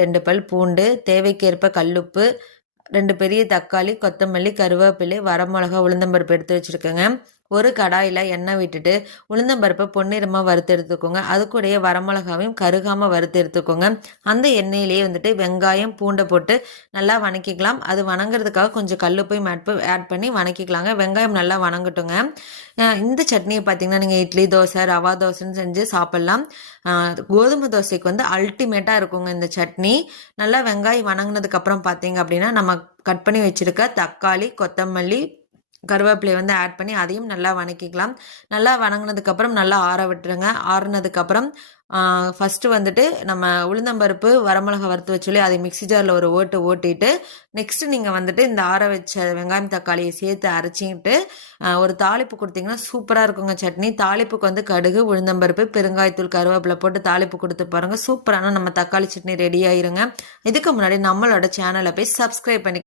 2 பல் பூண்டு, தேவைக்கேற்ப கல்லுப்பு, 2 பெரிய தக்காளி, கொத்தமல்லி, கருவேப்பிலை, வரமிளகா, உளுந்தம்பருப்பு எடுத்து வச்சுருக்கேங்க. ஒரு கடாயில் எண்ணெய் விட்டுட்டு உளுந்தம்பருப்பை பொன்னிறமாக வறுத்து எடுத்துக்கோங்க. அது கூடயே வரமிளகாவையும் கருகாமல் வறுத்து எடுத்துக்கோங்க. அந்த எண்ணெயிலேயே வந்துட்டு வெங்காயம் பூண்டை போட்டு நல்லா வணக்கிக்கலாம். அது வணங்குறதுக்காக கொஞ்சம் கல்லுப்பையும் ஆட் பண்ணி வணக்கிக்கலாங்க. வெங்காயம் நல்லா வணங்கட்டுங்க. இந்த சட்னியை பார்த்தீங்கன்னா நீங்கள் இட்லி தோசை ரவா தோசைன்னு செஞ்சு சாப்பிட்லாம். கோதுமை தோசைக்கு வந்து அல்டிமேட்டாக இருக்குங்க இந்த சட்னி. நல்லா வெங்காயம் வணங்கினதுக்கப்புறம் பார்த்தீங்க அப்படின்னா நம்ம கட் பண்ணி வச்சுருக்க தக்காளி, கொத்தமல்லி, கருவேப்பிலையை வந்து ஆட் பண்ணி அதையும் நல்லா வணக்கிக்கலாம். நல்லா வணங்கினதுக்கப்புறம் நல்லா ஆற விட்டுருங்க. ஆறுனதுக்கப்புறம் ஃபஸ்ட்டு வந்துட்டு நம்ம உளுந்தம்பருப்பு வரமிளகா வறுத்து வச்சோலே அதை மிக்ஸி ஜாரில் ஒரு ஓட்டிட்டு நெக்ஸ்ட்டு நீங்கள் வந்துட்டு இந்த ஆற வச்ச வெங்காயம் தக்காளியை சேர்த்து அரைச்சிக்கிட்டு ஒரு தாளிப்பு கொடுத்தீங்கன்னா சூப்பராக இருக்குங்க சட்னி. தாளிப்புக்கு வந்து கடுகு, உளுந்தம்பருப்பு, பெருங்காயத்தூள், கருவேப்பிலை போட்டு தாளிப்பு கொடுத்து பாருங்கள். சூப்பரான நம்ம தக்காளி சட்னி ரெடி ஆயிருங்க. இதுக்கு முன்னாடி நம்மளோட சேனலை போய் சப்ஸ்கிரைப் பண்ணி